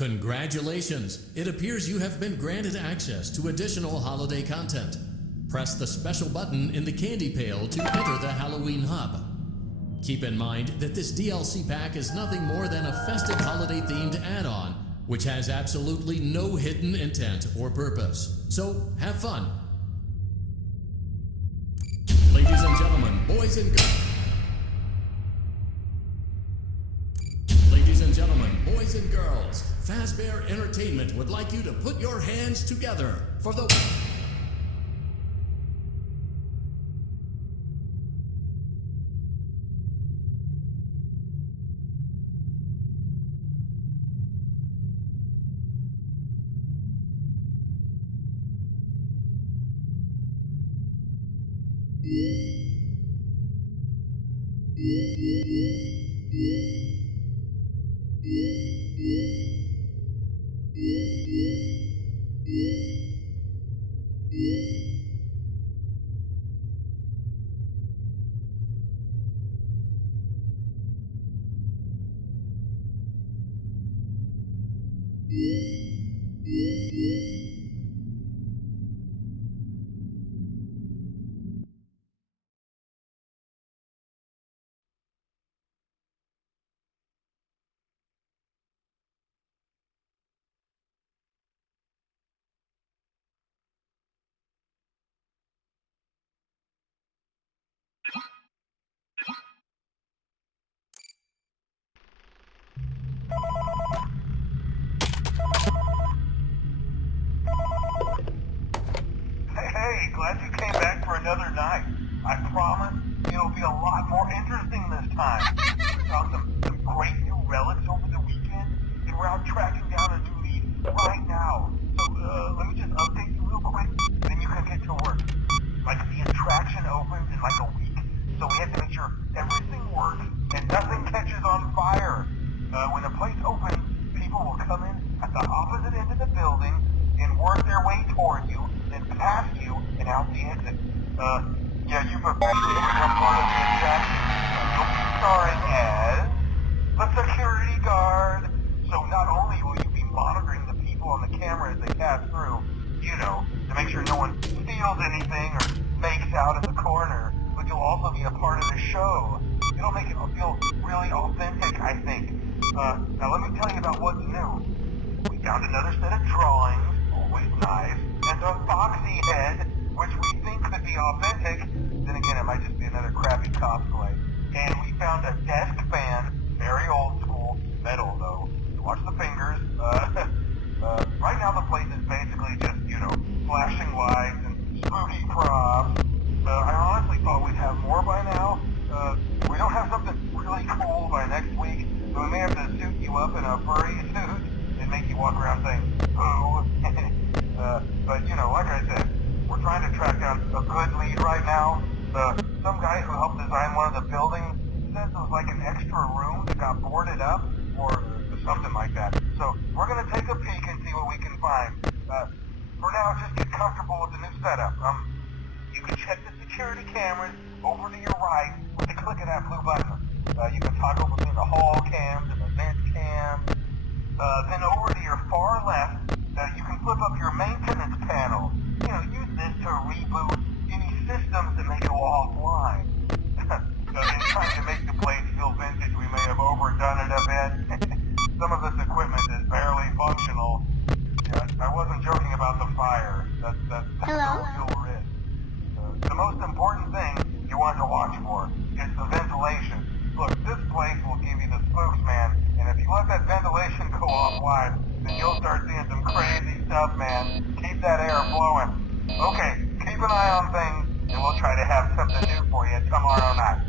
Congratulations! It appears you have been granted access to additional holiday content. Press the special button in the candy pail to enter the Halloween Hub. Keep in mind that this DLC pack is nothing more than a festive holiday-themed add-on, which has absolutely no hidden intent or purpose. So, have fun! Ladies and gentlemen, boys and girls. Ladies and gentlemen, boys and girls, Fazbear Entertainment would like you to put your hands together for the... Hey, glad you came back for another night. I promise it'll be a lot more interesting this time. We found some great new relics over the weekend, and we're out tracking down a new lead right now. So, let me just update you real quick, then you can get to work. Like, the attraction opens in like a week, so we have to make sure everything works and nothing catches on fire. When the place opens, people will come in at the opposite end of the building and work their way toward you, then past you, and out the exit. Yeah, you've officially become part of the attraction. You'll be starring as the security guard. So not only will you be monitoring the people on the camera as they pass through, you know, to make sure no one steals anything or makes out in the corner, but you'll also be a part of the show. It'll make it feel really authentic, I think. Now let me tell you about what's new. We found another set of drawings, always nice, and a foxy head, which we think could be authentic. Then again, it might just be another crappy cosplay. And we found a desk fan, very old school, metal though. So watch the fingers. Right now the place is basically just, you know, flashing lights and spooky props. I honestly thought we'd have more by now. We don't have something really cool by next week, so we may have to suit you up in a furry suit and make you walk around saying, "Boo." But, you know, like I said, we're trying to track down a good lead right now. Some guy who helped design one of the buildings says it was like an extra room that got boarded up, or something like that. So, we're going to take a peek and see what we can find. For now, just get comfortable with the new setup. You can check the security cameras over to your right with the click of that blue button. You can toggle between the hall cams and the vent cams. Then over to your far left, you can flip up your maintenance panel. You know, use this to reboot any systems that may go offline. In trying to make the place feel vintage, we may have overdone it a bit. Some of this equipment is barely functional. Yeah, I wasn't joking about the fire. That's Hello? no real risk. The most important thing you want to watch for is the ventilation. Look, this place will give you the spooks, man, and if you let that ventilation go offline, then you'll start seeing some crazy stuff, man. Keep that air flowing. Okay, keep an eye on things, and we'll try to have something new for you tomorrow night.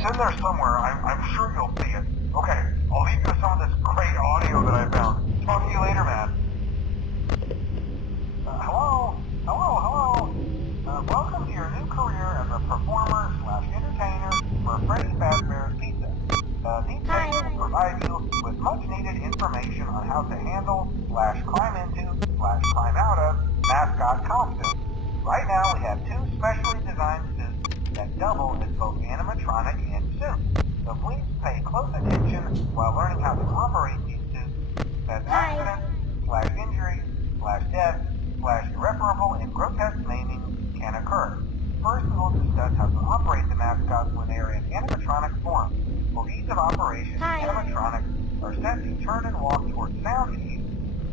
It's in there somewhere. I'm sure you'll see it. Okay, I'll leave you with some of this great audio that I found. Talk to you later, man. Hello? Welcome to your new career as a performer slash entertainer for Freddy Fazbear's Pizza. These tapes will provide you with much needed information on how to handle slash climb into slash climb out of mascot costumes. Right now we have two specially designed suits that double as both animatronic and suit. So please pay close attention while learning how to operate these suits, as accidents slash injuries slash deaths slash irreparable and grotesque maiming can occur. First, we will discuss how to operate the mascots when they are in animatronic form. For ease of operation, animatronics are set to turn and walk towards sound cues.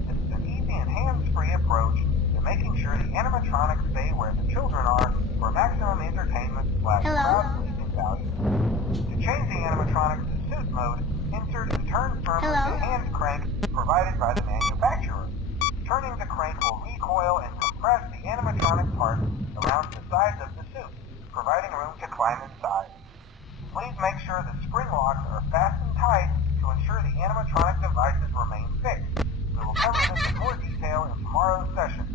This is an easy and hands-free approach to making sure the animatronics stay where the children are for maximum entertainment slash crowd-pleasing value. To change the animatronics to suit mode, insert the turn firmly the hand crank provided by the manufacturer. Turning the crank will recoil and compress the animatronic parts around the sides of the suit, providing room to climb inside. Please make sure the spring locks are fastened tight to ensure the animatronic devices remain fixed. We will cover this in more detail in tomorrow's session.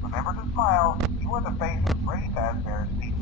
Remember to smile. You are the face of Freddy Fazbear's Pizza.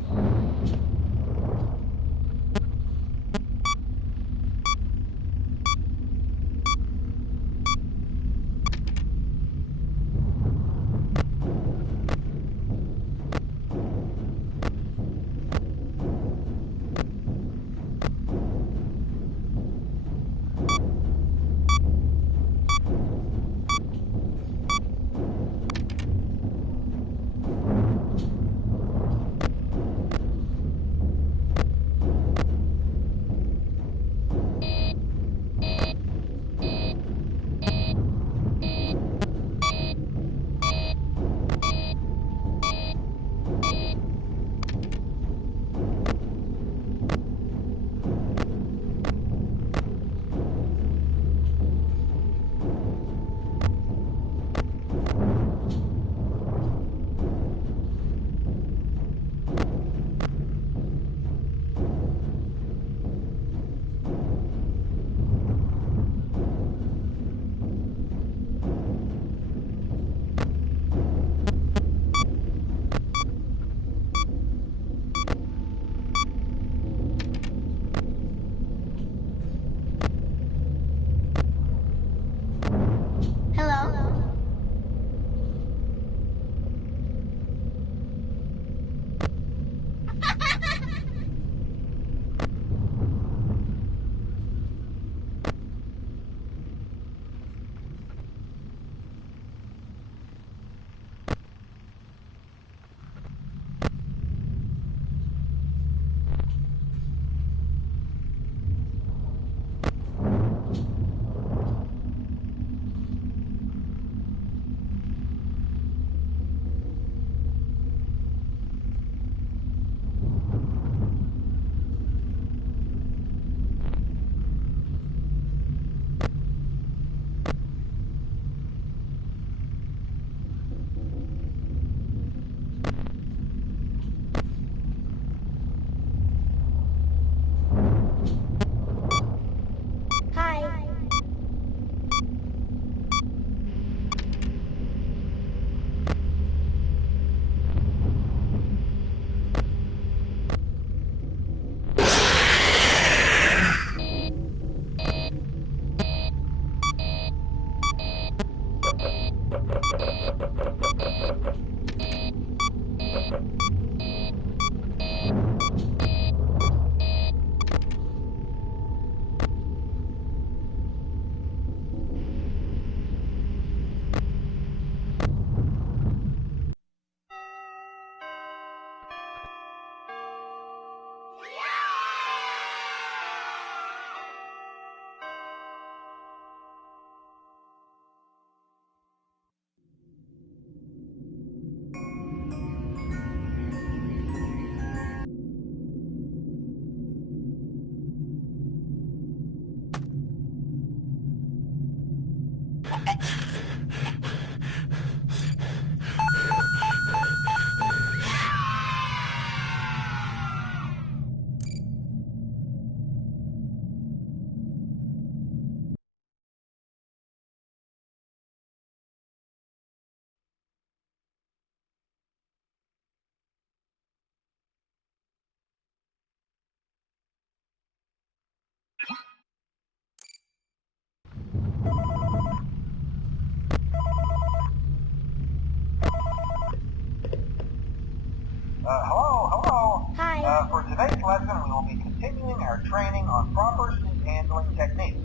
Hello. Hi. For today's lesson, we will be continuing our training on proper suit handling techniques.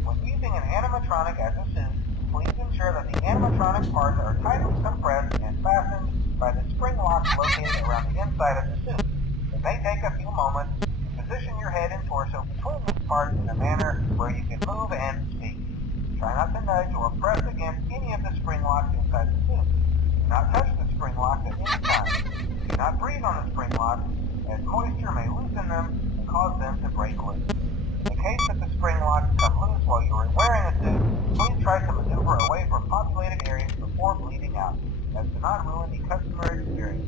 When using an animatronic as a suit, please ensure that the animatronic parts are tightly compressed and fastened by the spring locks located around the inside of the suit. It may take a few moments to position your head and torso between these parts in a manner where you can move and speak. Try not to nudge or press against any of the spring locks inside the suit. Do not touch the spring locks at any time. Do not breathe on the spring locks, as moisture may loosen them and cause them to break loose. In the case that the spring locks come loose while you are wearing a suit, please try to maneuver away from populated areas before bleeding out, as to not ruin the customer experience.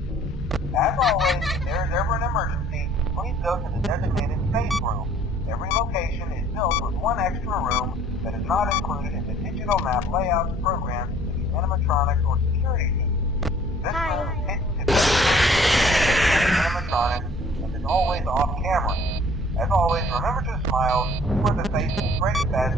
As always, if there is ever an emergency, please go to the designated space room. Every location is built with one extra room that is not included in the digital map layouts programmed into the animatronics or security suits. This room is hidden to the animatronics and is always off camera. As always, remember to smile, for the face is great best